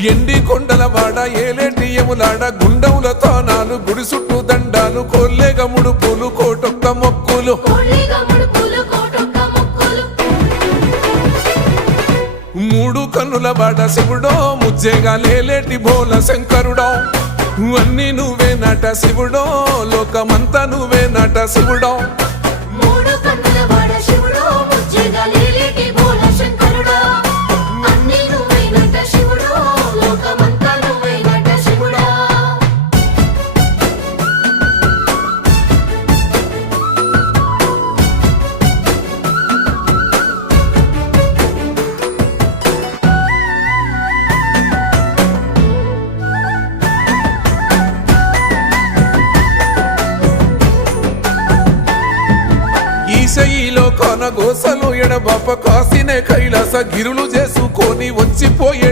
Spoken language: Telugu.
ఎండి కొండల వాడ ఏలేటి యములాడ గుండముల తానాలు గుడి చుట్టూ దండాలు కొల్లేగ ముడుపులు కోటొక్క మొక్కులు మూడు కన్నుల వాడ శివుడో ముజ్జేగా లేలేటి బోల శంకరుడో అన్ని నువ్వే నట శివుడో లోకమంతా నువ్వే నట శివుడో ఈశయిలో కొన గోసలు ఎడబాప కాసినే కైలాస గిరులు చేసుకొని వచ్చిపోయే